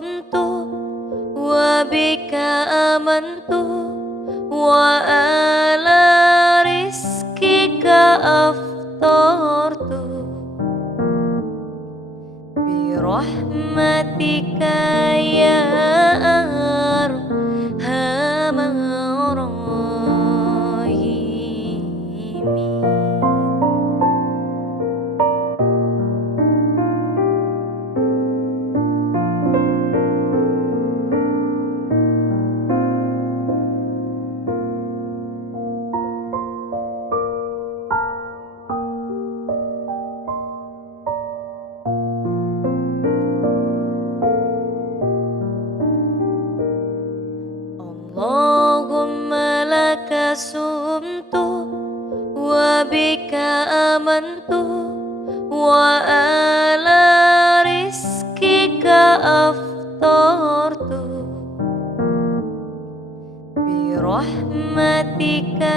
sumtu wa bika amantu wa ala rizkika aftartu bi rahmatika ya arhamar rahimin. Allahumma laka sumtu wa bika amantu wa ala rizkika aftartu bi rahmatika